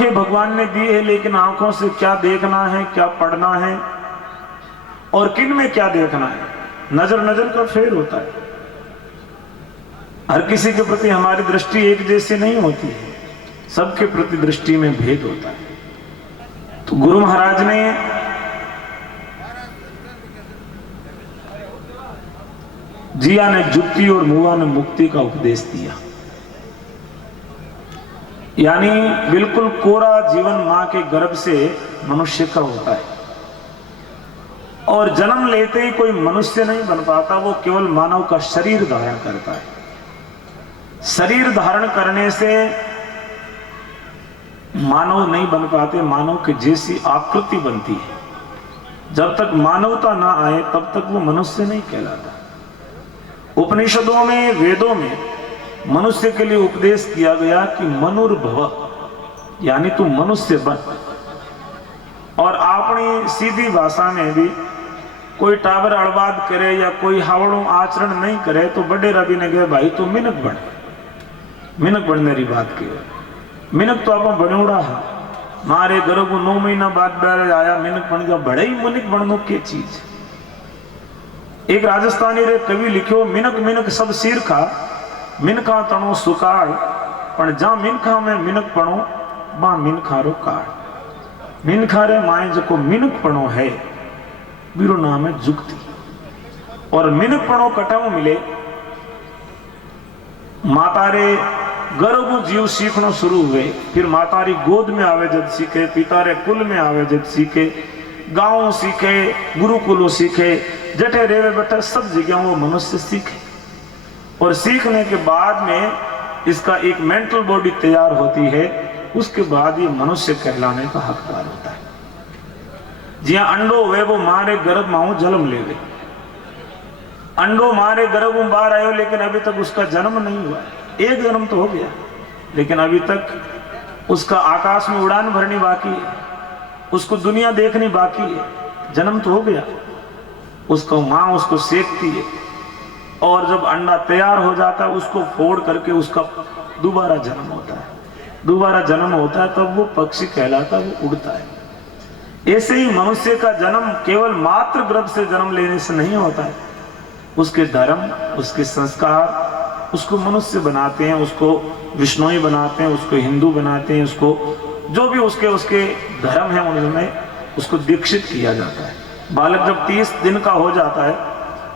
आंखें भगवान ने दी है, लेकिन आंखों से क्या देखना है, क्या पढ़ना है और किन में क्या देखना है, नजर नजर का फेर होता है। हर किसी के प्रति हमारी दृष्टि एक जैसी नहीं होती है, सबके प्रति दृष्टि में भेद होता है। तो गुरु महाराज ने जिया ने जुक्ति और मुआ ने मुक्ति का उपदेश दिया। यानी बिल्कुल कोरा जीवन मां के गर्भ से मनुष्य का होता है और जन्म लेते ही कोई मनुष्य नहीं बन पाता, वो केवल मानव का शरीर धारण करता है। शरीर धारण करने से मानव नहीं बन पाते, मानव के जैसी आकृति बनती है। जब तक मानवता ना आए तब तक वो मनुष्य नहीं कहलाता। उपनिषदों में, वेदों में मनुष्य के लिए उपदेश किया गया कि मनुर्भव, यानी तू मनुष्य बन। और अपनी सीधी भाषा में भी कोई टाबर अड़बाद करे या कोई हावड़ों आचरण नहीं करे तो बड़े रवि ने कहा भाई तू मिनक बन। मिनक बनने की बात की, मिनक तो आप बनोड़ा है। मारे घर को 9 महीना बाद आया मिनक बन गया, बड़े ही मिनक बननो की चीज। एक राजस्थानी रे कवि लिखो, मिनक मिनक सब सिर खा, मिनखा तणो सुकाड़, पण जा मिनखा में मिनक पणो बा मिनखा रो काड़। मिनखा रे माए जो मिनक पणो है बीरो नाम है जुक्ति। और मिनक पणो कटाओ मिले, माता रे गर्भ जीव सीखना शुरू हुए, फिर माता री गोद में आवे जब सीखे, पिता रे कुल में आवे जब सीखे, गांव सीखे, गुरुकुलों सीखे, जटे रेवे बेटा सब जगह वो मनुष्य सीखे। और सीखने के बाद में इसका एक मेंटल बॉडी तैयार होती है, उसके बाद ये मनुष्य कहलाने का हकदार होता है। जिया अंडो हुए वो मारे गर्भ माऊ जन्म ले गए, अंडो मारे गर्भ में बाहर आयो, लेकिन अभी तक उसका जन्म नहीं हुआ। एक जन्म तो हो गया, लेकिन अभी तक उसका आकाश में उड़ान भरनी बाकी है, उसको दुनिया देखनी बाकी है। जन्म तो हो गया, उसको माँ उसको सेकती है और जब अंडा तैयार हो जाता है उसको फोड़ करके उसका दोबारा जन्म होता है। दोबारा जन्म होता है तब वो पक्षी कहलाता है, वो उड़ता है। ऐसे ही मनुष्य का जन्म केवल मात्र गर्भ से जन्म लेने से नहीं होता है। उसके धर्म, उसके संस्कार उसको मनुष्य बनाते हैं, उसको विष्णुई बनाते हैं, उसको हिंदू बनाते हैं, उसको जो भी उसके उसके धर्म है उनमें उसको दीक्षित किया जाता है। बालक जब 30 दिन का हो जाता है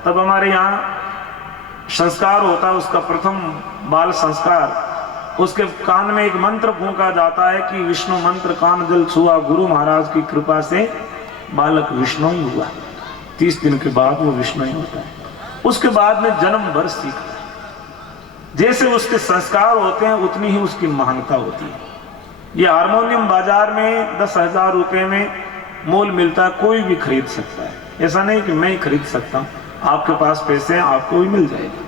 तब हमारे यहाँ संस्कार होता है, उसका प्रथम बाल संस्कार। उसके कान में एक मंत्र फूंका जाता है कि विष्णु मंत्र कान जल छुआ, गुरु महाराज की कृपा से बालक विष्णु ही हुआ। 30 दिन के बाद वो विष्णु ही होता है। उसके बाद में जन्म भर सीखता है। जैसे उसके संस्कार होते हैं उतनी ही उसकी महानता होती है। ये हारमोनियम बाजार में 10,000 रुपए में मोल मिलता है, कोई भी खरीद सकता है। ऐसा नहीं कि मैं ही खरीद सकता हूं, आपके पास पैसे हैं आपको भी मिल जाएगा,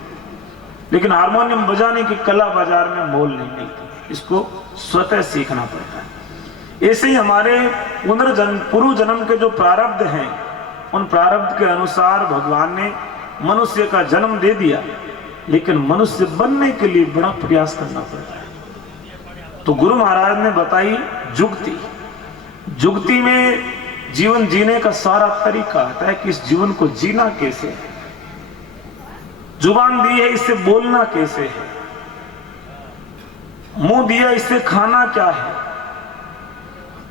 लेकिन हारमोनियम बजाने की कला बाजार में मोल नहीं मिलती, इसको स्वतः सीखना पड़ता है। ऐसे ही हमारे पुनर्जन्म पूर्व जन्म के जो प्रारब्ध हैं, उन प्रारब्ध के अनुसार भगवान ने मनुष्य का जन्म दे दिया, लेकिन मनुष्य बनने के लिए बड़ा प्रयास करना पड़ता है। तो गुरु महाराज ने बताई जुक्ति। जुक्ति में जीवन जीने का सारा तरीका आता है कि इस जीवन को जीना कैसे है। जुबान दी है, इससे बोलना कैसे है। मुंह दिया, इससे खाना क्या है।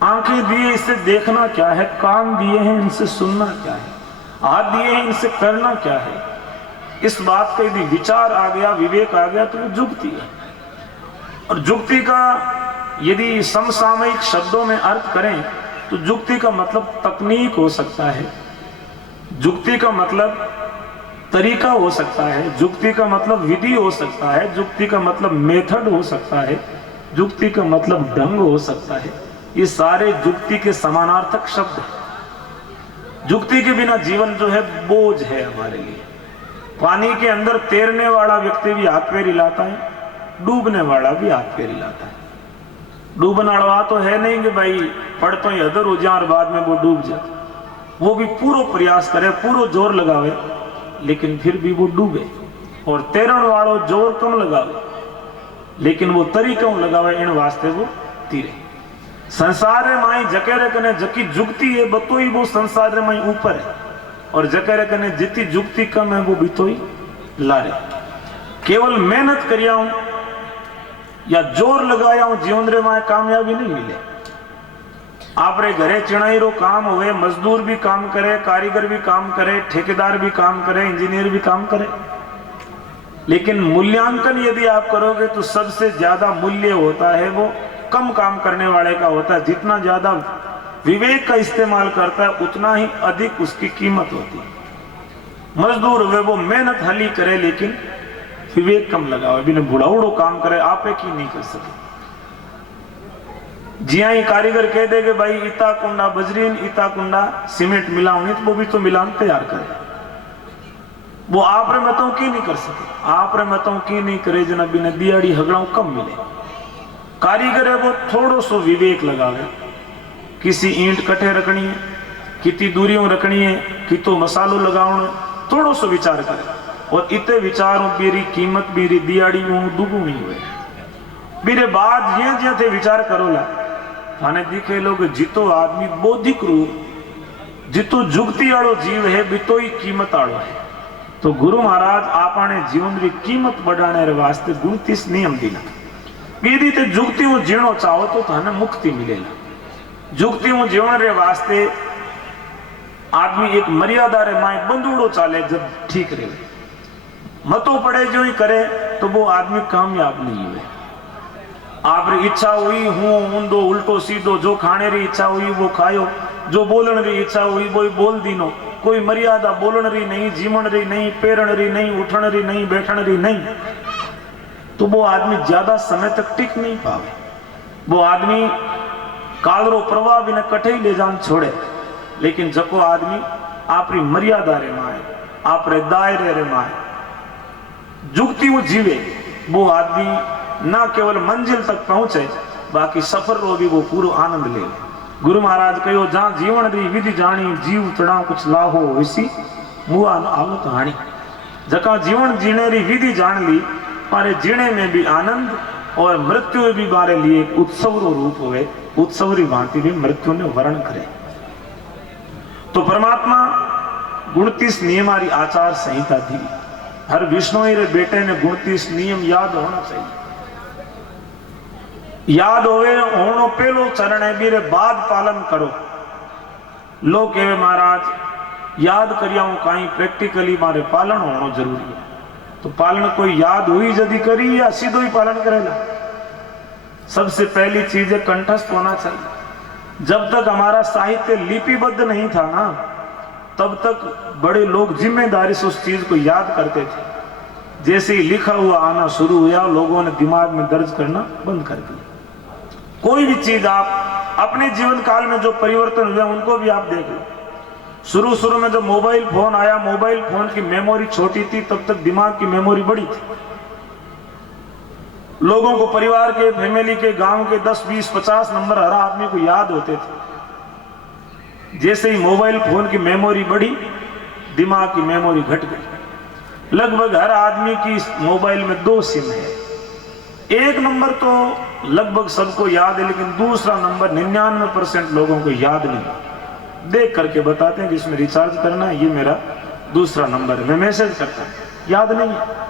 आंखें दिए, इससे देखना क्या है। कान दिए हैं, इनसे सुनना क्या है। हाथ दिए हैं, इनसे करना क्या है। इस बात का यदि विचार आ गया, विवेक आ गया, तो वो जुक्ति है। और जुक्ति का यदि समसामयिक शब्दों में अर्थ करें तो जुक्ति का मतलब तकनीक हो सकता है, जुक्ति का मतलब तरीका हो सकता है, जुक्ति का मतलब विधि हो सकता है, जुक्ति का मतलब मेथड हो सकता है, जुक्ति का मतलब ढंग हो सकता है। ये सारे जुक्ति के समानार्थक शब्द हैं। जुक्ति के बिना जीवन जो है बोझ है हमारे लिए। पानी के अंदर तैरने वाला व्यक्ति भी हाथ पैर हिलाता है, डूबने वाला भी हाथ पैर हिलाता है। डूबना अड़वा तो है नहीं कि भाई पढ़ तो इधर हो जाए और बाद में वो डूब जाए। वो भी पूरा प्रयास करे, पूरा जोर लगावे, लेकिन फिर भी वो डूबे। और तैरण वालों जोर कम लगावे, लेकिन वो तरीका लगावे, इन वास्ते वो तीरे। संसार रे माई जकेरे कने जकी जुगती है बतोई वो संसार रे माई ऊपर है, और जकेरे कने जितनी जुगती कम है वो बितोई लारे। केवल मेहनत करिया हूं या जोर लगाया हूं जीवन रे माए कामयाबी नहीं मिले। आप रे घरे चिणाई रो काम हुए, मजदूर भी काम करे, कारीगर भी काम करे, ठेकेदार भी काम करे, इंजीनियर भी काम करे, लेकिन मूल्यांकन यदि आप करोगे तो सबसे ज्यादा मूल्य होता है वो कम काम करने वाले का होता है। जितना ज्यादा विवेक का इस्तेमाल करता है उतना ही अधिक उसकी कीमत होती है। मजदूर हुए वो मेहनत हली करे लेकिन विवेक कम लगाओ, बिना बुढ़ाउड़ो काम करे आप एक ही नहीं कर सके। जिया ही कारीगर कह दे कि भाई इता कुंडा बजरीन इता कुंडा सीमेंट मिलाऊंगी, तो वो भी तो मिलान तैयार करे, वो आप रे मतों की नहीं कर सके। आप रे मतों की नहीं करे जना बिना दिहाड़ी हगड़ाऊ कम मिले। कारीगर है वो थोड़ो सो विवेक लगावे, किसी ईंट कट्ठे रखनी है, कितनी दूरियों रखनी है, कितो मसालो लगावना, थोड़ो सो विचार करे, और इतने विचारों मेरी कीमत मेरी दिहाड़ी दुगुनी हुए। मेरे बाद ये जे थे विचार करो ला थाने दिखे लोग जितो आदमी बौद्धिक रूप जितो जुगती आड़ो जीव है बितो ही कीमत आड़ो है। तो गुरु महाराज आपने जीवन की कीमत बढ़ाने रे वास्ते 29 नियम दीना। बीदी ते जुगती हूं जीणो चाहो तो थाने मुक्ति मिलेला। जुगती हूं जीवन रे वास्ते आदमी एक मर्यादा रे माए बंदूड़ो चाले जब ठीक रहे, मतो पड़े जो ही करे तो वो आदमी कामयाब नहीं हुए। आप री इच्छा हुई हूं ऊंधो उल्टो सीधो, जो खाने री इच्छा हुई वो खायो, जो बोलन री इच्छा हुई वो बोल दीनो, कोई मर्यादा बोलन री नहीं, जीवन री नहीं, पेरण री नहीं, उठन री नहीं, बैठन री नहीं, तो वो आदमी ज्यादा समय तक टिक नहीं पावे। वो आदमी कालरो प्रवाह बिना कठे ही ले जान छोड़े। लेकिन जको आदमी आप री मर्यादा रे माए, आप रे दायरे रे माए जुगती वो जीवे, वो आदमी ना केवल मंजिल तक पहुंचे बाकी सफर रो भी वो पूरा आनंद ले। गुरु महाराज कहो जहां जीवन री विधि जानी जीव तड़ा कुछ लाहो इसी मुआ आवत हाणी। जका जीवन जीने री विधि जान ली मारे जीने में भी आनंद और मृत्यु भी बारे लिए उत्सव रो रूप हुए, उत्सव री भांति भी मृत्यु ने वर्ण करे। तो परमात्मा 29 नियम आरी आचार संहिता दी। हर विष्णु रे बेटे ने 29 नियम याद होना चाहिए। याद होवे होनो पहलो चरण है, मेरे बाद पालन करो। लोग कहे महाराज याद करिया हूं कहीं प्रैक्टिकली मारे पालन होना जरूरी है। तो पालन कोई याद हुई यदि करी या सीधो ही पालन करेगा। सबसे पहली चीज है कंठस्थ होना चाहिए। जब तक हमारा साहित्य लिपिबद्ध नहीं था ना तब तक बड़े लोग जिम्मेदारी से उस चीज को याद करते थे। जैसे ही लिखा हुआ आना शुरू हुआ लोगों ने दिमाग में दर्ज करना बंद कर दिया। कोई भी चीज आप अपने जीवन काल में जो परिवर्तन हुए उनको भी आप देख लो। शुरू शुरू में जब मोबाइल फोन आया, मोबाइल फोन की मेमोरी छोटी थी, तब तक दिमाग की मेमोरी बड़ी थी। लोगों को परिवार के, फैमिली के, गांव के 10, 20, 50 नंबर हर आदमी को याद होते थे। जैसे ही मोबाइल फोन की मेमोरी बढ़ी दिमाग की मेमोरी घट गई। लगभग हर आदमी की मोबाइल में 2 सिम है। एक नंबर तो लगभग सबको याद है लेकिन दूसरा नंबर 99% लोगों को याद नहीं। देख करके बताते हैं कि इसमें रिचार्ज करना है, ये मेरा दूसरा नंबर है, मैं मैसेज करता हूं, याद नहीं है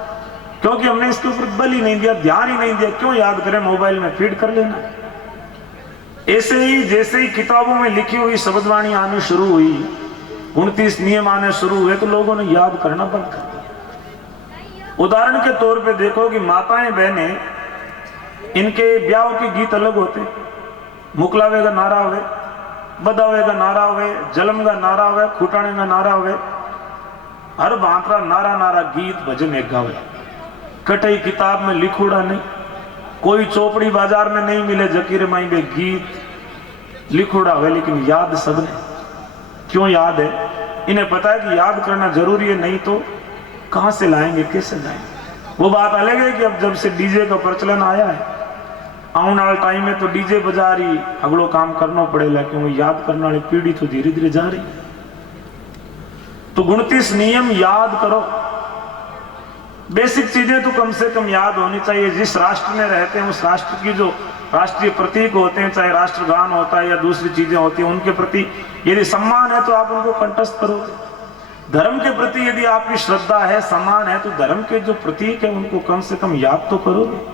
क्योंकि हमने इसके ऊपर बल ही नहीं दिया, ध्यान ही नहीं दिया। क्यों याद करें, मोबाइल में फीड कर लेना। ऐसे ही जैसे ही किताबों में लिखी हुई शब्दवाणी आनी शुरू हुई, 29 नियम आने शुरू हुए तो लोगों ने याद करना बंद कर दिया। उदाहरण के तौर पे देखो कि माताएं बहनें इनके ब्याह के गीत अलग होते। मुकलावे का नारा हुए, बदावे का नारा हुए, जलम का नारा हुए, खुटाने का नारा हुए, हर भांतरा नारा नारा गीत भजन एक गावे। कटई किताब में लिखूड़ा नहीं, कोई चौपड़ी बाजार में नहीं मिले जकीर माई में गीत लिखूड़ा हुए, लेकिन याद सबने। क्यों याद है? इन्हें पता है कि याद करना जरूरी है, नहीं तो कहां से लाएंगे, कैसे लाएंगे। वो बात अलग है कि अब जब से डीजे का प्रचलन आया है, आने वाले टाइम में तो डीजे बजा रही अगलो काम करना पड़ेगा, क्योंकि याद करने वाली पीढ़ी तो धीरे धीरे जा रही। तो 29 नियम याद करो। बेसिक चीजें तो कम से कम याद होनी चाहिए। जिस राष्ट्र में रहते हैं उस राष्ट्र की जो राष्ट्रीय प्रतीक होते हैं, चाहे राष्ट्रगान होता है या दूसरी चीजें होती हैं, उनके प्रति यदि सम्मान है तो आप उनको कंठस्थ करोगे। धर्म के प्रति यदि आपकी श्रद्धा है, सम्मान है, तो धर्म के जो प्रतीक है उनको कम से कम याद तो करोगे।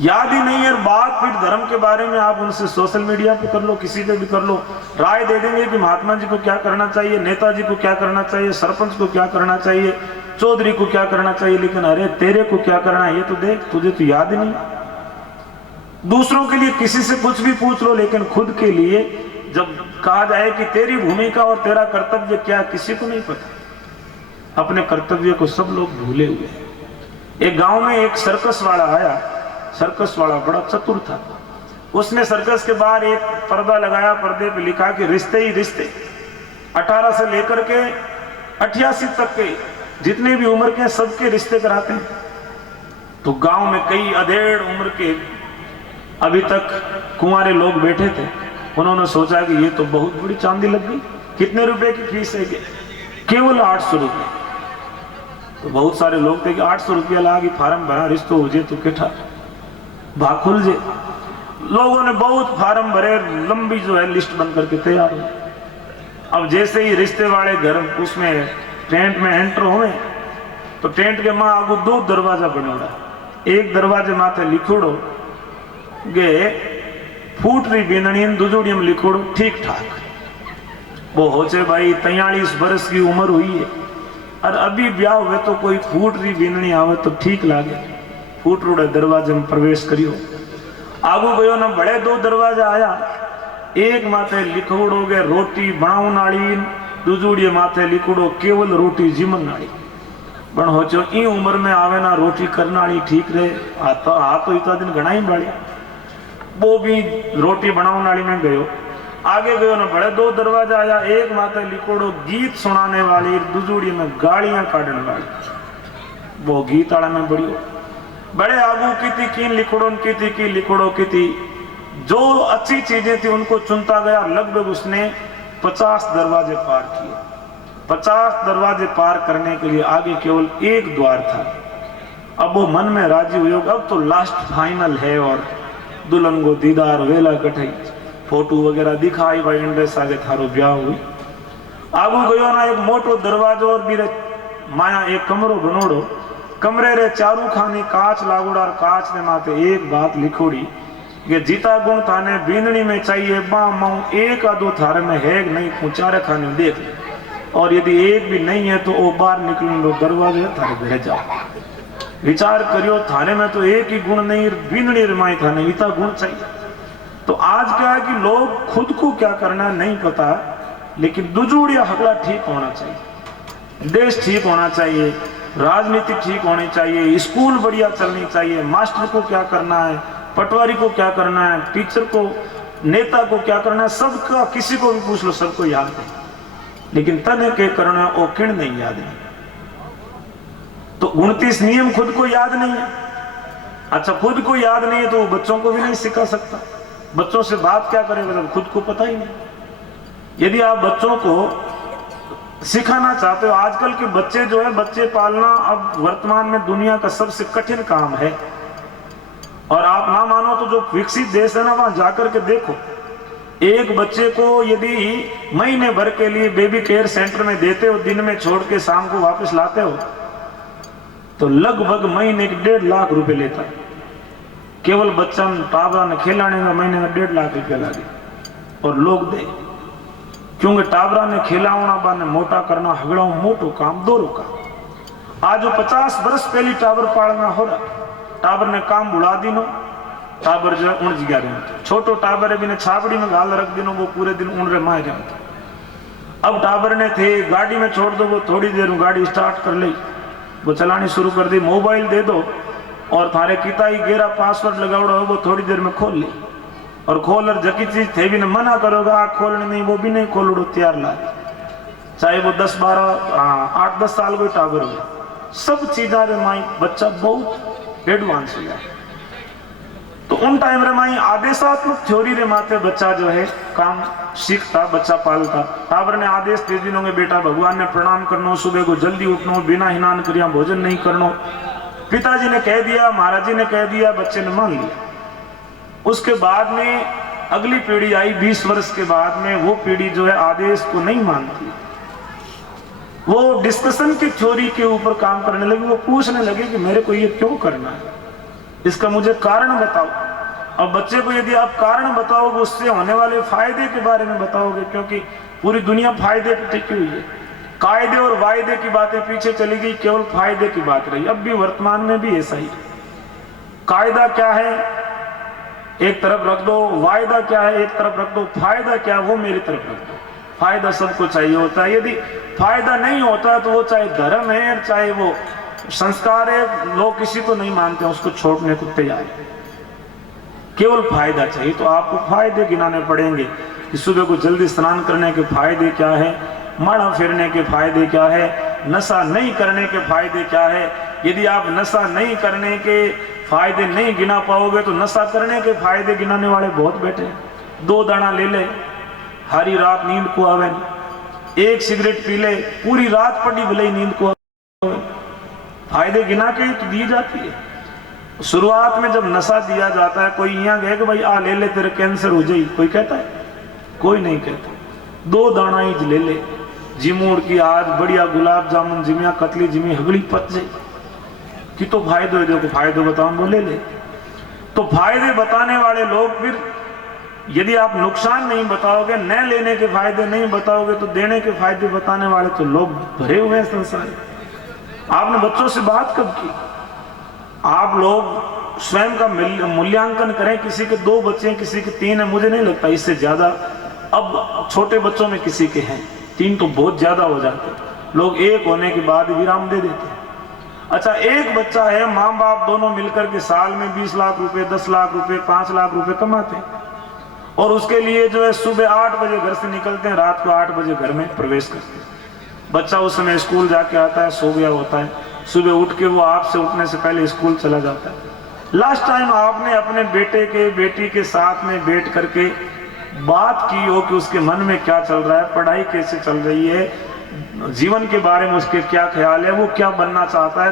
याद ही नहीं है, बात फिर धर्म के बारे में आप उनसे सोशल मीडिया पे कर लो, किसी पे भी कर लो, राय दे देंगे कि महात्मा जी को क्या करना चाहिए, नेताजी को क्या करना चाहिए, सरपंच को क्या करना चाहिए, चौधरी को क्या करना चाहिए, लेकिन अरे तेरे को क्या करना है ये तो देख, तुझे तो याद ही नहीं। दूसरों के लिए किसी से कुछ भी पूछ लो, लेकिन खुद के लिए जब कहा जाए कि तेरी भूमिका और तेरा कर्तव्य क्या, किसी को नहीं पता। अपने कर्तव्य को सब लोग भूले हुए। एक गांव में एक सर्कस वाला आया। सर्कस वाला बड़ा चतुर था। उसने सर्कस के बाहर एक पर्दा लगाया, पर्दे पे लिखा कि रिश्ते ही रिश्ते। 18 से लेकर के 88 तक के जितने भी उम्र के सबके रिश्ते कराते हैं। तो गांव में कई अधेड़ उम्र के अभी तक कुंवारे लोग बैठे थे। उन्होंने सोचा कि ये तो बहुत बड़ी चांदी लग गई। कितने रुपए की फीस है? केवल 800 रुपये। तो बहुत सारे लोग थे कि 800 रुपया लागी फार्म भरा, रिश्तो हो जाए तो केठा भाग खुल जे। लोगों ने बहुत फार्म भरे, लंबी जो है लिस्ट बन करके तैयार हो। अब जैसे ही रिश्ते वाले घर उसमें टेंट में एंटर हुए तो टेंट के मां आगू 2 दरवाजा बनोड़ा। एक दरवाजे माथे लिखोड़ो गे फूट रही बीनणी, दूजोड़ी में लिखोड़ो ठीक ठाक। वो होचे भाई 43 वर्ष की उम्र हुई है और अभी ब्याह हुए तो कोई फूट रही बीनणी आवे तो ठीक लागे। फूट रोड़े दरवाजे में प्रवेश करियो। आगू गयो ना बड़े 2 दरवाजा आया। एक माथे लिखोड़ो गे रोटी बनाऊ नाड़ी, दूजोड़ी माथे लिखोड़ो केवल रोटी जीवन नाड़ी। पण होचो ई उम्र में आवे ना रोटी करनाड़ी ठीक रहे। आ तो इतना दिन घना ही बढ़िया। वो भी रोटी बनाऊ नाड़ी में गयो। आगे गयो ना बड़े 2 दरवाजा आया। एक माथे लिखोड़ो गीत सुनाने वाली, दूजोड़ी में गालियां काटने वाली। वो गीत आड़ा में बड़ी बड़े आगू की लिखोड़ो की लिखोड़ो की जो अच्छी चीजें थी उनको चुनता गया। लगभग उसने 50 दरवाजे पार किए। 50 दरवाजे पार करने के लिए आगे केवल एक द्वार था। अब वो मन में राजी हुई, अब तो लास्ट फाइनल है और दुल्हन को दीदार वेला कठाई, फोटो वगैरह दिखाई, भाई इंड्रेस आगे थारो ब्याह हुई। आगू गयो ना एक मोटो दरवाजो और भी माया एक कमरो बनोड़ो। कमरे रे चारू खानी कांच लागोड़ा और कांच ने माथे एक बात लिखोड़ी कि जीता गुण थाने बीननी में चाहिए बा माऊ, एक आधो थारे में है नहीं, कुचारे खाने देख ले, और यदि एक भी नहीं है तो वो बाहर निकल लो, दरवाजे थारे भेज जाओ। विचार करियो, थाने में तो एक ही गुण नहीं, बीननी रमाई थाने इतना गुण चाहिए। तो आज क्या है कि लोग खुद को क्या करना नहीं पता, लेकिन दुजोड़िया हगला ठीक होना चाहिए, देश ठीक होना चाहिए, राजनीति ठीक होनी चाहिए, स्कूल बढ़िया चलनी चाहिए, मास्टर को क्या करना है, पटवारी को क्या करना है, टीचर को, नेता को क्या करना है, सबका किसी को भी पूछ लो, सबको याद है। लेकिन तने के करना वो किण नहीं याद है। तो 29 नियम खुद को याद नहीं है। अच्छा, खुद को याद नहीं है तो वो बच्चों को भी नहीं सिखा सकता। बच्चों से बात क्या करेगा जब खुद को पता ही नहीं। यदि आप बच्चों को सिखाना चाहते हो, आजकल के बच्चे जो है, बच्चे पालना अब वर्तमान में दुनिया का सबसे कठिन काम है। और आप ना मानो तो जो विकसित देश है ना, वहां जाकर के देखो, एक बच्चे को यदि महीने भर के लिए बेबी केयर सेंटर में देते हो, दिन में छोड़ के शाम को वापस लाते हो, तो लगभग महीने के 1.5 लाख रुपए लेता है। केवल बच्चा टाबरा ने खिलाने में महीने में 1.5 लाख रुपया लागे। और लोग दे, क्योंकि टाबरा ने खिलावना बाने मोटा करना हगड़ा मोटो काम, दोरो काम। आज जो 50 वर्ष पहली टाबर पालना हो रहा, टाबर ने काम बुला दिनो, टाबर जो उड़ गया रहे। छोटो टाबर है, छाबड़ी में गाल रख दिनो, वो पूरे दिन उड़ रहे माए रहे। अब टाबर ने थे गाड़ी में छोड़ दो, वो थोड़ी देर में गाड़ी स्टार्ट कर ली, वो चलानी शुरू कर दी। मोबाइल दे दो और थारे किता ही गेरा पासवर्ड लगाओ, वो थोड़ी देर में खोल ली। और खोलर जकी चीज थे भी ने मना करोगा आग खोलने नहीं, वो भी नहीं खोलड़ो तैयार ला। चाहे वो 10, 12, 8, 10 साल कोई टाबर हो, सब चीजा रे माई बच्चा बहुत एडवांस हो गया। तो उन टाइम रे माई आदेशात्मक थ्योरी रे माथे बच्चा जो है काम सीखता, बच्चा पालता। टाबर ने आदेश दे दिनों में बेटा भगवान ने प्रणाम करनो, सुबह को जल्दी उठनो, बिना हिनान करिया भोजन नहीं करनो। पिताजी ने कह दिया, महाराज जी ने कह दिया, बच्चे ने मान लिया। उसके बाद में अगली पीढ़ी आई, 20 वर्ष के बाद में वो पीढ़ी जो है आदेश को नहीं मानती, वो डिस्कशन की थ्योरी के ऊपर काम करने लगी। वो पूछने लगे कि मेरे को ये क्यों करना है, इसका मुझे कारण बताओ। अब बच्चे को यदि आप कारण बताओगे, उससे होने वाले फायदे के बारे में बताओगे, क्योंकि पूरी दुनिया फायदे पर टिकी हुई है। कायदे और वायदे की बातें पीछे चली गई, केवल फायदे की बात रही। अब भी वर्तमान में भी ऐसा ही है। कायदा क्या है एक तरफ रख दो, वायदा क्या है एक तरफ रख दो, फायदा क्या है वो मेरी तरफ रख दो। फायदा सबको चाहिए होता है, यदि फायदा नहीं होता तो वो चाहे धर्म है चाहे वो संस्कार है, लोग किसी को नहीं मानते, उसको छोड़ने को तैयार है। केवल फायदा चाहिए। तो आपको फायदे गिनाने पड़ेंगे कि सुबह को जल्दी स्नान करने के फायदे क्या है, माड़ा फिरने के फायदे क्या है, नशा नहीं करने के फायदे क्या है। यदि आप नशा नहीं करने के फायदे नहीं गिना पाओगे तो नशा करने के फायदे गिनाने वाले बहुत बैठे हैं। 2 दाना ले ले, हरी रात नींद को आवे, 1 सिगरेट पी ले, पूरी रात पड़ी भले ही नींद को आवे। फायदे गिना के तो दी जाती है। शुरुआत में जब नशा दिया जाता है, कोई यहाँ गए कि भाई आ ले ले तेरे कैंसर हो जाए, कोई कहता है? कोई नहीं कहता। 2 दाना ही ले ले, जिमोड़ की आज बढ़िया गुलाब जामुन जिमिया कतली जिमी हगड़ी पच जाए कि तो फायदे देखो, फायदे बताओ बोले ले। तो फायदे बताने वाले लोग फिर यदि आप नुकसान नहीं बताओगे, न लेने के फायदे नहीं बताओगे, तो देने के फायदे बताने वाले तो लोग भरे हुए हैं संसार। आपने बच्चों से बात कब की? आप लोग स्वयं का मूल्यांकन करें। किसी के 2 बच्चे हैं, किसी के 3 है, मुझे नहीं लगता इससे ज्यादा अब छोटे बच्चों में किसी के हैं। 3 तो बहुत ज्यादा हो जाते, लोग 1 होने के बाद विराम दे देते हैं। अच्छा, 1 बच्चा है, माँ बाप दोनों मिलकर के साल में 20 लाख रुपए, 10 लाख रुपए, 5 लाख रुपए कमाते हैं, और उसके लिए जो है सुबह 8 बजे घर से निकलते हैं, रात को 8 बजे घर में प्रवेश करते हैं। बच्चा उस समय स्कूल जाके आता है, सो गया होता है, सुबह उठ के वो आपसे उठने से पहले स्कूल चला जाता है। लास्ट टाइम आपने अपने बेटे के बेटी के साथ में बैठ करके बात की हो कि उसके मन में क्या चल रहा है, पढ़ाई कैसे चल रही है, जीवन के बारे में उसके क्या ख्याल है, वो क्या बनना चाहता है,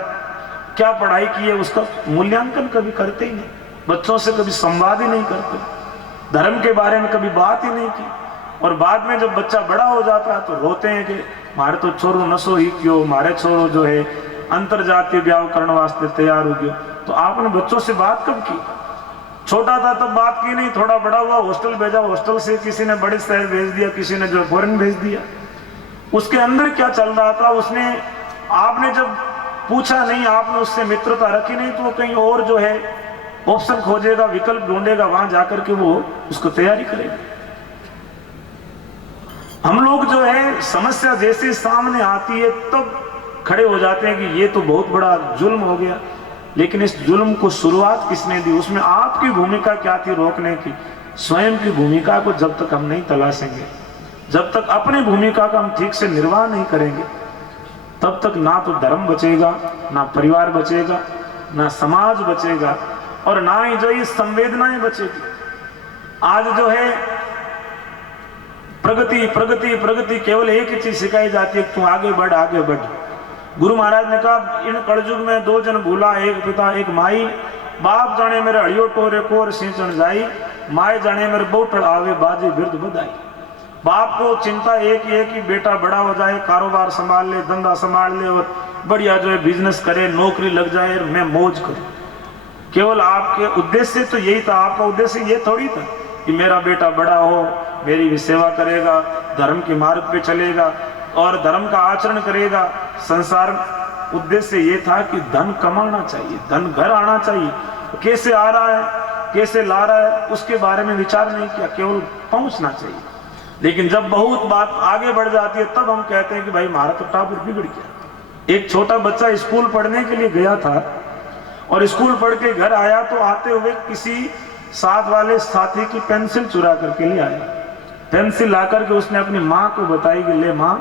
क्या पढ़ाई की है, उसका मूल्यांकन कभी करते ही नहीं। बच्चों से कभी संवाद ही नहीं करते, धर्म के बारे में कभी बात ही नहीं की। और बाद में जब बच्चा बड़ा हो जाता है तो रोते हैं कि मारे तो छोरो नशो ही क्यों, मारे छोरो जो है अंतर जातीय ब्याह करने वास्ते तैयार हो गया। तो आपने बच्चों से बात कब की? छोटा था तब बात की नहीं, थोड़ा बड़ा हुआ हॉस्टल भेजा, हॉस्टल से किसी ने बड़े शहर भेज दिया, किसी ने जो फॉरेन भेज दिया। उसके अंदर क्या चल रहा था, उसने आपने जब पूछा नहीं, आपने उससे मित्रता रखी नहीं, तो वो कहीं और जो है ऑप्शन खोजेगा, विकल्प ढूंढेगा, वहां जाकर के वो उसको तैयारी करेगा। हम लोग जो है समस्या जैसे सामने आती है तब खड़े हो जाते हैं कि ये तो बहुत बड़ा जुल्म हो गया। लेकिन इस जुल्म को शुरुआत किसने दी, उसमें आपकी भूमिका क्या थी रोकने की? स्वयं की भूमिका को जब तक हम नहीं तलाशेंगे, जब तक अपनी भूमिका का हम ठीक से निर्वाह नहीं करेंगे, तब तक ना तो धर्म बचेगा, ना परिवार बचेगा, ना समाज बचेगा, और ना ही जो ये संवेदनाएं बचेगी। आज जो है प्रगति प्रगति प्रगति केवल एक ही चीज सिखाई जाती है, तू आगे बढ़ आगे बढ़। गुरु महाराज ने कहा इन कलयुग में 2 जन भूला, एक पिता एक माई, बाप जाने मेरे हड़ियो टोरे कोर सिंचन जाई, माए जाने मेरे बोटल आवे बाजे बिरद बधाई। बाप को चिंता एक ही बेटा बड़ा हो जाए, कारोबार संभाल ले, धंधा संभाल ले, और बढ़िया जो है बिजनेस करे, नौकरी लग जाए, मैं मौज करूं। केवल आपके उद्देश्य तो यही था, आपका उद्देश्य ये थोड़ी था कि मेरा बेटा बड़ा हो, मेरी भी सेवा करेगा, धर्म के मार्ग पे चलेगा और धर्म का आचरण करेगा। संसार उद्देश्य ये था कि धन कमाना चाहिए, धन घर आना चाहिए, कैसे आ रहा है, कैसे ला रहा है, उसके बारे में विचार नहीं किया, केवल पहुंचना चाहिए। लेकिन जब बहुत बात आगे बढ़ जाती है तब हम कहते हैं कि भाई हमारा तो टापुर बिगड़ गया। एक छोटा बच्चा स्कूल पढ़ने के लिए गया था और स्कूल पढ़ के घर आया तो आते हुए किसी साथ वाले साथी की पेंसिल चुरा करके ले आया। पेंसिल ला करके उसने अपनी माँ को बताई कि ले माँ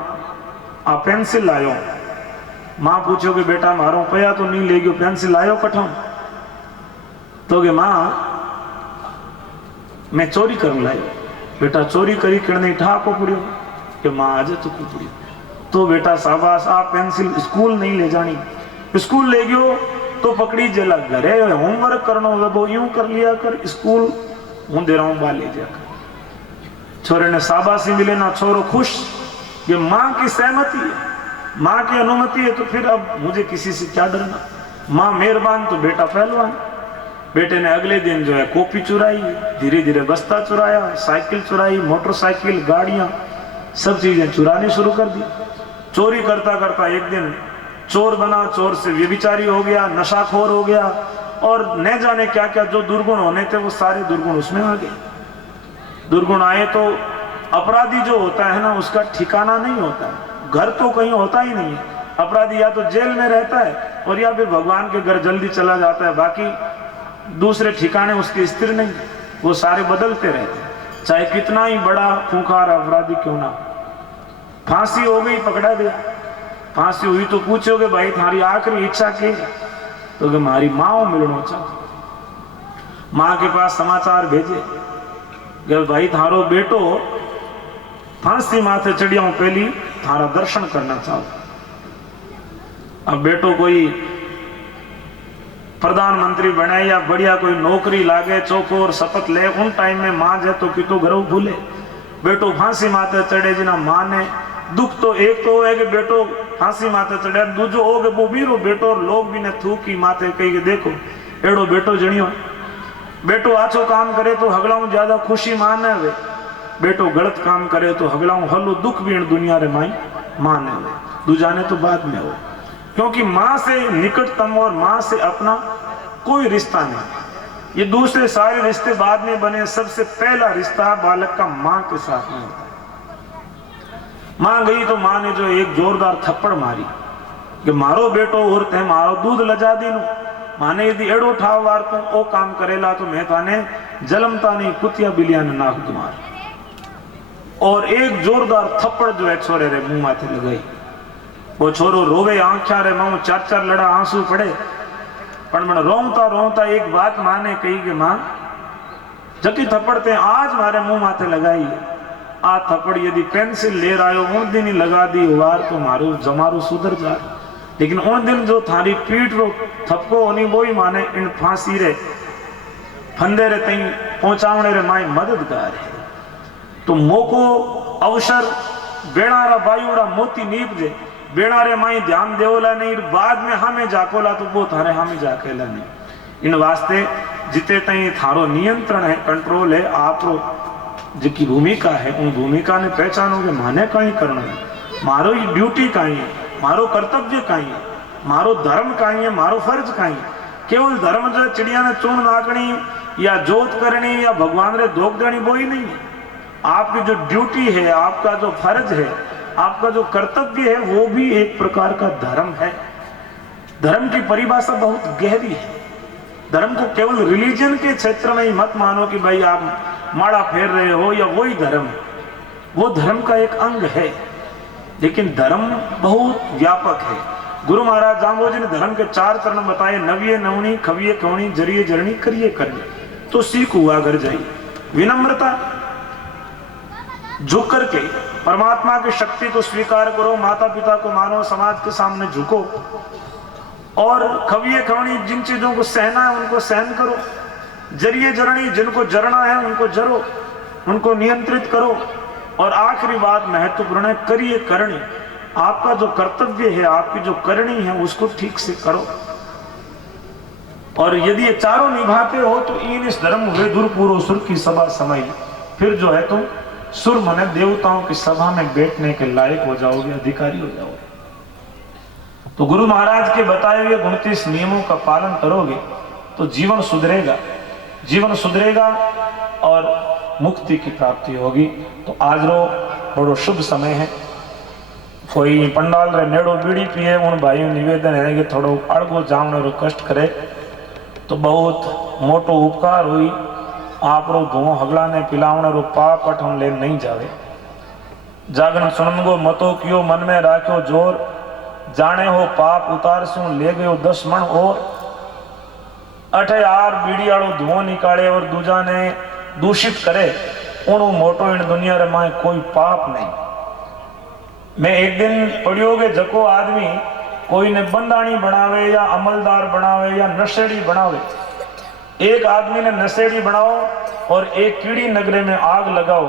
आप पेंसिल लायो। माँ पूछो कि बेटा मारो पया तो नहीं ले गयो, पेंसिल लायो कठों? तो कि माँ मैं चोरी कर लायो। बेटा चोरी करी करने ठाको पड़ियो कि मां आज तो पड़ी। तो बेटा शाबाश, आप पेंसिल स्कूल नहीं ले जानी। स्कूल ले गयो तो पकड़ी जेला, घरे होमवर्क करना हो वो यूं कर लिया कर, स्कूल हूं दे रहा हूं बा ले जाकर। छोरे ने शाबाशी मिले ना, छोरो खुश, ये मां की सहमति है, मां की अनुमति है, तो फिर अब मुझे किसी से क्या डरना। मां मेहरबान तो बेटा पहलवान। बेटे ने अगले दिन जो है कॉपी चुराई, धीरे धीरे बस्ता चुराया, साइकिल चुराई, मोटरसाइकिल, गाड़ियां, सब चीजें चुरानी शुरू कर दी। चोरी करता करता एक दिन चोर बना, चोर से व्यभिचारी हो गया, नशाखोर हो गया, और न जाने क्या क्या जो दुर्गुण होने थे वो सारे दुर्गुण उसमें आ गए। दुर्गुण आए तो अपराधी जो होता है ना, उसका ठिकाना नहीं होता है, घर तो कहीं होता ही नहीं है। अपराधी या तो जेल में रहता है और या फिर भगवान के घर जल्दी चला जाता है, बाकी दूसरे ठिकाने उसके स्थिर नहीं, वो सारे बदलते रहते हैं, चाहे कितना ही बड़ा खूंखार अपराधी क्यों ना। फांसी हो गई, पकड़ा गया। फांसी हुई तो पूछोगे भाई थारी आखिरी इच्छा की, तो कि मारी मां मिलना चाहो। मां के पास समाचार भेजे कि भाई थारो बेटो फांसी माथे चढ़िया, पहली थारा दर्शन करना चाहो। अब बेटो कोई प्रधानमंत्री बने या बढ़िया कोई नौकरी लागे, चौकोर शपथ ले, उन टाइम में मां जे तो कितो घरों भूले। बेटो फांसी माथे चढ़े जिना मां ने दुख तो एक तो है कि बेटो फांसी माथे चढ़े, दूजो हो गए वो बीरो बेटो, और लोग भी ने थूकी माथे कही कि देखो एड़ो बेटो जणियो। बेटो आछो काम करे तो हगलाऊ ज्यादा खुशी माने वे, बेटो गलत काम करे तो हगलाऊ हलो दुख भी दुनिया रे माई माने वे, दूजाने तो बाद में हो। क्योंकि मां से निकटतम और मां से अपना कोई रिश्ता नहीं। ये दूसरे सारे रिश्ते बाद में बने, सबसे पहला रिश्ता बालक का मां के साथ में होता है। मां गई तो मां ने जो एक जोरदार थप्पड़ मारी कि मारो बेटो और ते मारो दूध लजा दीनु। माने यदि एड़ो ठाव वार तो ओ काम करेला तो मैं ताने जलमता नहीं कुतिया बिलिया ने नाक दुमार। और एक जोरदार थप्पड़ जो है छोरे रे मुंह माथे लगाई। वो छोरो रोवे, आंख्या रे मां चार चार लड़ा आंसू पड़े, पर मन रोता रोता एक बात मां ने कही कि मां जकी थप्पड़ ते आज मारे मुंह माथे लगाई है, आ थप्पड़ यदि पेंसिल ले रहा हो उन दिन ही लगा दी वार तो मारू जमारू सुधर जा, लेकिन उन दिन जो थारी पीठ रो थपको होनी वो ही माने इन फांसी रे फंदे रे तई पहुंचावने रे माई मददगार है। तो मोको अवसर बेणारा बायुड़ा मोती नीप दे, बेणारे माई ध्यान देवला नहीं, बाद में हमें जाकोला तो वो थारे हमें जाकेला नहीं। इन वास्ते जिते तई थारो नियंत्रण है, कंट्रोल है, आप जिकी भूमिका है उन भूमिका ने पहचानो कि माने कहीं करना है, मारो ये ड्यूटी कहीं है, मारो कर्तव्य कहीं है, मारो धर्म कहीं है, मारो फर्ज कहीं है। केवल धर्म जो चिड़िया ने चूर्ण नाकनी या जोत करनी या भगवान रे धोख देनी वो ही नहीं है। आपकी जो ड्यूटी है, आपका जो फर्ज है, आपका जो कर्तव्य है वो भी एक प्रकार का धर्म है। धर्म की परिभाषा बहुत गहरी है। धर्म को केवल रिलीजन के क्षेत्र में ही मत मानो कि भाई आप माड़ा फेर रहे हो या वही धर्म, वो धर्म का एक अंग है, लेकिन धर्म बहुत व्यापक है। गुरु महाराज जाम्बोजी ने धर्म के 4 चरण बताए, नविये नवनी, खविये खवनी, जरिए जरनी, करिए करनी। तो सीख हुआ घर जाइए, विनम्रता, झुक करके परमात्मा की शक्ति को स्वीकार करो, माता पिता को मानो, समाज के सामने झुको, और खविये खवनी जिन चीजों को सहना है उनको सहन करो, जरिए जरनी जिनको जरना है उनको जरो, उनको नियंत्रित करो, और आखिरी बात महत्वपूर्ण है, करिए करनी। आपका जो कर्तव्य है, आपकी जो करनी है उसको ठीक से करो। और यदि ये चारों निभाते हो तो इन इस धर्म हुए दुर्पूरो सुर की सभा समय, फिर जो है तुम सुर मने देवताओं की सभा में बैठने के लायक हो जाओगे, अधिकारी हो जाओगे। तो गुरु महाराज के बताए हुए 29 नियमों का पालन करोगे तो जीवन सुधरेगा, जीवन सुधरेगा और मुक्ति की प्राप्ति होगी। तो आज रो बड़ो शुभ समय है। कोई पंडाल रे नेड़ो बीड़ी पिए, उन भाइयों निवेदन है कि थोड़ो अड़गो जावने रो कष्ट करे तो बहुत मोटो उपकार हुई। आप रो धुओं हगला ने पिलावने रो पाप अठन ले नहीं जावे। जागरण सुनमगो मतो कियो मन में राख्यो जोर, जाने हो पाप उतार स्यूं ले गयो 10 मण और। अठे यार बीड़ी आड़ो धुओं निकाले और दूजा ने दूषित करे उन मोटो इन दुनिया रे माए कोई पाप नहीं। मैं एक दिन पढ़ियो के जको आदमी कोई ने बंदाणी बनावे या अमलदार बनावे या नशेड़ी बनावे, एक आदमी ने नशेड़ी बनाओ और एक कीड़ी नगरे में आग लगाओ,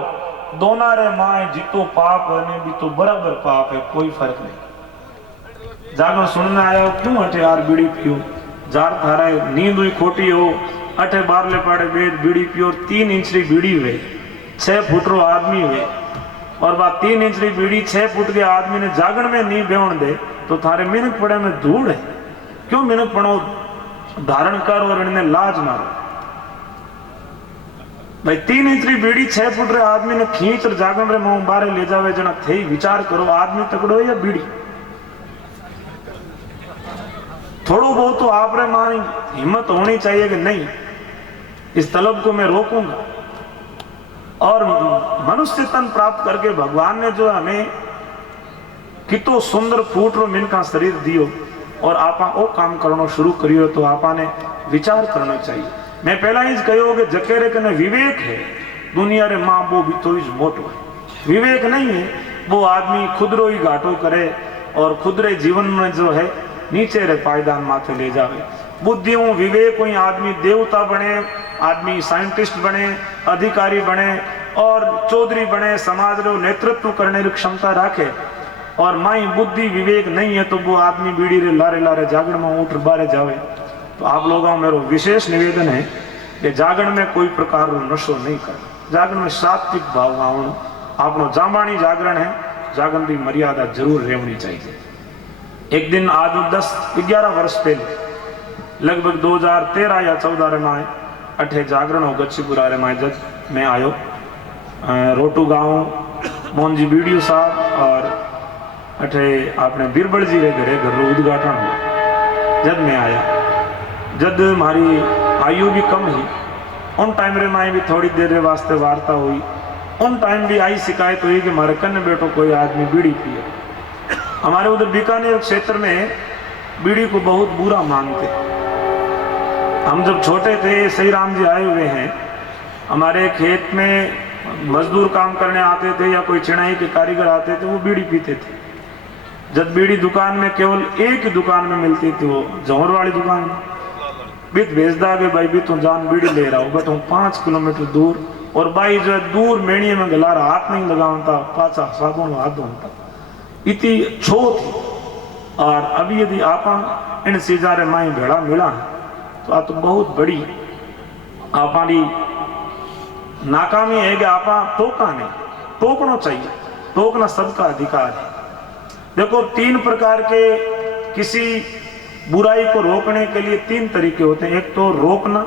दोनों रे माए जितो पाप है भी तो बराबर पाप है, कोई फर्क नहीं। जागरण सुनने आया क्यों अठे यार बीड़ी पियो, जार थारा नींद हुई खोटी हो, अठे बारले पाड़े बेद बीड़ी पियो, 3 इंच री बीड़ी हुए, 6 फुट रो आदमी हुए, और बात 3 इंच री बीड़ी 6 फुट के आदमी ने जागरण में नहीं बेवण दे तो थारे मिनक पड़े में धूल है। क्यों मिनक पड़ो धारण कर और इन्हें लाज मारो भाई। 3 इंच री बीड़ी 6 फुट रे आदमी ने खींच और जागरण रे मुंह बारे ले जावे जना थे। विचार करो आदमी तकड़ो या बीड़ी। थोड़ो बहुत तो आप रे मानी हिम्मत होनी चाहिए कि नहीं इस तलब को मैं रोकूंगा। और मनुष्य तन प्राप्त करके भगवान ने जो हमें कितो सुंदर फूट रो मिन का शरीर दियो और आपा ओ काम करनो शुरू करियो तो आपा ने विचार करना चाहिए। मैं पहला ही कहो कि जकेरे कने विवेक है दुनिया रे मां वो भी तो इस मोटो है। विवेक नहीं है वो आदमी खुद रो ही घाटो करे और खुद रे जीवन में जो है नीचे रे पायदान माथे ले जावे। बुद्धियों विवेक कोई आदमी देवता बने, आदमी साइंटिस्ट बने, अधिकारी बने और चौधरी बने, समाज रो नेतृत्व करने की क्षमता रखे और माई बुद्धि विवेक नहीं है तो वो आदमी बीड़ी रे लारे लारे जागरण में उठ बारे जावे। तो आप लोगों में मेरा विशेष निवेदन है कि जागरण में कोई प्रकार रो नशो नहीं कर, जागरण में सात्विक भाव आवण। आपनो जामानी जागरण है, जागरण की मर्यादा जरूर रहनी चाहिए। एक दिन आज 10-11 वर्ष पहले लगभग 2013 या 14 रे माए अठे जागरण हो गच्चीपुरा रे माए जब मैं आयो रोटू गांव मोहनजी बीडियो साहब और अठे आपने बीरबल जी रे घरे घर रो उद्घाटन हुआ। जब मैं आया जब मारी आयु भी कम ही उन टाइम रे माए भी थोड़ी देर रे वास्ते वार्ता हुई। उन टाइम भी आई शिकायत हुई कि मारे कन्ने बेटो कोई आदमी बीड़ी पिए। हमारे उधर बीकानेर क्षेत्र में बीड़ी को बहुत बुरा मानते। हम जब छोटे थे सही राम जी आए हुए हैं, हमारे खेत में मजदूर काम करने आते थे या कोई चिनाई के कारीगर आते थे, वो बीड़ी पीते थे। जब बीड़ी दुकान में केवल एक ही दुकान में मिलती थी, वो जौहर वाली दुकान में बीत भेजदा के भाई भी तू जान बीड़ी ले रहा हो बट हम 5 किलोमीटर दूर और भाई जो दूर मेणिए में गला रहा हाथ नहीं लगाता पाचा साबुन हाथ धोता इतनी छो थी। और अभी यदि आप इन सीजारे माई भेड़ा मिला है तो आ तो बहुत बड़ी आपानी नाकामी है कि आपा टोका नहीं, टोकना चाहिए, टोकना सबका अधिकार है। देखो 3 प्रकार के किसी बुराई को रोकने के लिए 3 तरीके होते हैं, एक तो रोकना,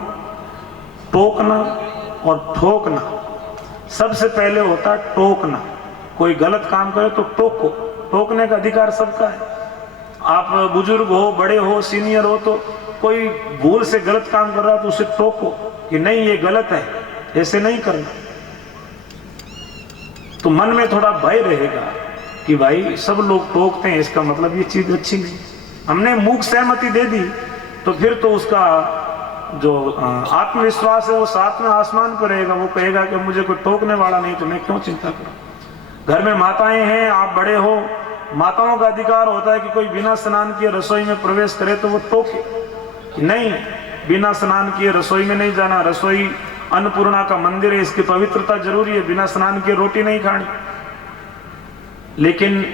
टोकना और ठोकना। सबसे पहले होता है टोकना। कोई गलत काम करे तो टोको, टोकने का अधिकार सबका है। आप बुजुर्ग हो, बड़े हो, सीनियर हो तो कोई भूल से गलत काम कर रहा तो उसे टोको कि नहीं ये गलत है, ऐसे नहीं करना। तो मन में थोड़ा भय रहेगा कि भाई सब लोग टोकते हैं इसका मतलब ये चीज अच्छी नहीं। हमने मूक सहमति दे दी तो फिर तो उसका जो आत्मविश्वास है वो 7वें आसमान पर रहेगा। वो कहेगा कि मुझे कोई टोकने वाला नहीं तो मैं क्यों चिंता करूं। घर में माताएं हैं, आप बड़े हो, माताओं का अधिकार होता है कि कोई बिना स्नान किए रसोई में प्रवेश करे तो वो टोके कि नहीं बिना स्नान किए रसोई में नहीं जाना, रसोई अन्नपूर्णा का मंदिर है, इसकी पवित्रता जरूरी है, बिना स्नान किए रोटी नहीं खानी। लेकिन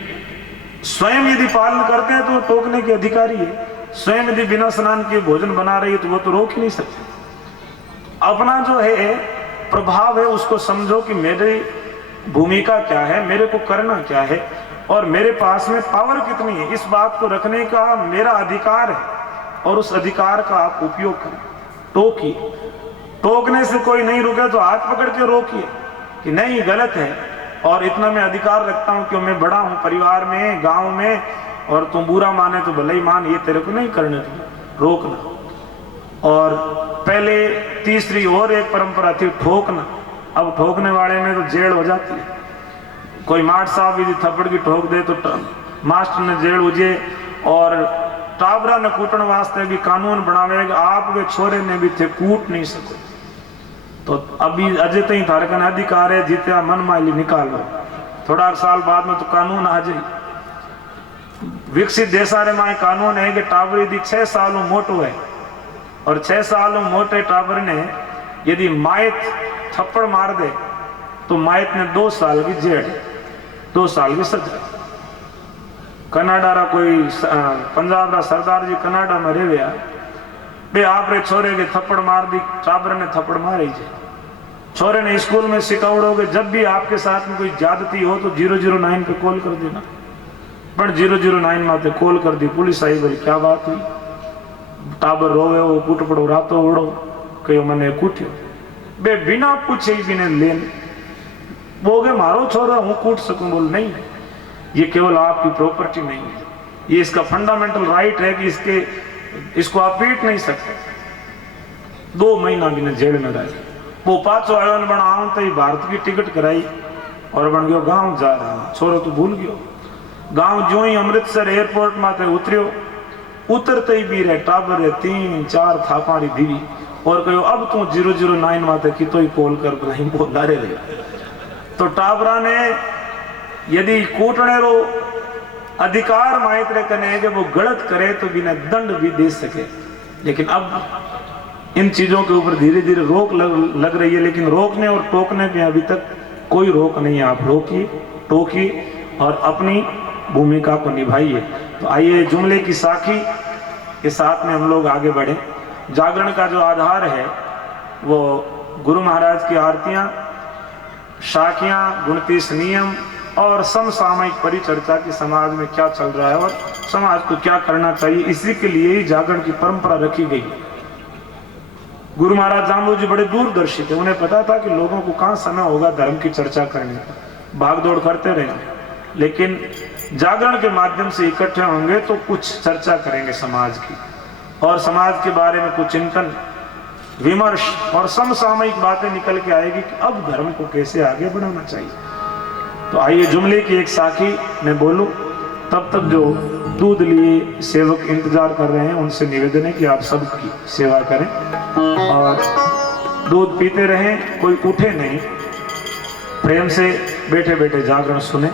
स्वयं यदि पालन करते हैं तो वो टोकने के अधिकारी है। स्वयं यदि बिना स्नान किए भोजन बना रही है तो वो तो रोक ही नहीं सकते। अपना जो है प्रभाव है उसको समझो कि मेरी भूमिका क्या है, मेरे को करना क्या है और मेरे पास में पावर कितनी है, इस बात को रखने का मेरा अधिकार है और उस अधिकार का आप उपयोग करें। टोकिए, टोकने से कोई नहीं रुके तो हाथ पकड़ के रोकिए कि नहीं गलत है और इतना मैं अधिकार रखता हूं कि मैं बड़ा हूं परिवार में, गांव में, और तुम बुरा माने तो भले ही मान, ये तेरे को नहीं करने दो, रोकना। और पहले तीसरी और एक परंपरा थी ठोकना। अब ठोकने वाले में तो जेल हो जाती है। कोई माठ साहब यदि थप्पड़ की ठोक दे तो मास्टर ने जेल उजे और टाबरा ने कूटन वास्ते भी कानून बनावेगा आप वे छोरे ने भी थे कूट नहीं सको। तो अभी अजय तई थारे कने अधिकार है जितना मन माली निकालो। थोड़ा साल बाद में तो कानून आ जाए। विकसित देशारे में कानून है कि टाबर यदि 6 सालों मोटो है और 6 सालों मोटे टाबर ने यदि मायत थप्पड़ मार दे तो मायत ने 2 साल की जेल, 2 साल की सजा। कनाडा रा कोई पंजाब रा सरदार जी कनाडा में रेव्या बे आप रे छोरे के थप्पड़ मार दी, टाबर ने थप्पड़ मारी जे। छोरे ने स्कूल में सिखावड़ोगे जब भी आपके साथ में कोई ज्यादती हो तो 009 पे कॉल कर देना। पर 009 माते कॉल कर दी, पुलिस आई, बोली क्या बात हुई? टाबर रोवे वो कूट पड़ो रातो उड़ो कहो मैंने कूट्यो बे बिना पूछे ही बिना लेन बोगे मारो छोरा हूं कूट सकूं। बोल नहीं, ये केवल आपकी प्रॉपर्टी नहीं है, ये इसका फंडामेंटल राइट है कि इसको आप पीट नहीं सकते। 2 महीना बिना जेल में रहे। वो पाचो आयो ने बना आऊं तो भारत की टिकट कराई और बन गयो गांव जा रहा। छोरो तो भूल गयो। गांव जो ही अमृतसर एयरपोर्ट माते उतरियो, उतरते ही भी रे टाबर रे 3-4 थापारी दीवी और कहो अब तू 009 माते की तो ही कॉल कर नहीं बोला रे। तो टाबरा ने यदि कूटने रो अधिकार मायत्रे कने कि वो गलत करे तो बिना दंड भी दे सके। लेकिन अब इन चीजों के ऊपर धीरे धीरे रोक लग रही है, लेकिन रोकने और टोकने पे अभी तक कोई रोक नहीं है। आप रोकिए, टोकिए और अपनी भूमिका को निभाइए। तो आइए जुमले की साखी के साथ में हम लोग आगे बढ़े। जागरण का जो आधार है वो गुरु महाराज की आरतियां, साखियां, 29 नियम और समसामयिक परिचर्चा की समाज में क्या चल रहा है और समाज को क्या करना चाहिए, इसी के लिए ही जागरण की परंपरा रखी गई। गुरु महाराज जाम्बू जी बड़े दूरदर्शी थे। उन्हें पता था कि लोगों को कहाँ समय होगा धर्म की चर्चा करने का। भाग दौड़ करते रहेंगे, लेकिन जागरण के माध्यम से इकट्ठे होंगे तो कुछ चर्चा करेंगे समाज की और समाज के बारे में कुछ चिंतन विमर्श और समसामयिक बातें निकल के आएगी कि अब धर्म को कैसे आगे बढ़ाना चाहिए। तो आइए जुमले की एक साखी मैं बोलूं, तब तक जो दूध लिए सेवक इंतजार कर रहे हैं उनसे निवेदन है कि आप सबकी सेवा करें और दूध पीते रहें, कोई उठे नहीं, प्रेम से बैठे बैठे जागरण सुने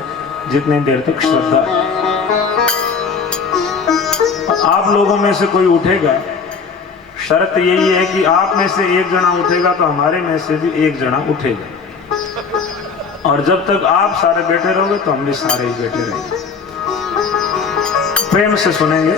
जितने देर तक श्रद्धा है। आप लोगों में से कोई उठेगा, शर्त यही है कि आप में से एक जना उठेगा तो हमारे में से भी एक जना उठेगा, और जब तक आप सारे बैठे रहोगे तो हम भी सारे ही बैठे रहेंगे। प्रेम से सुनेंगे।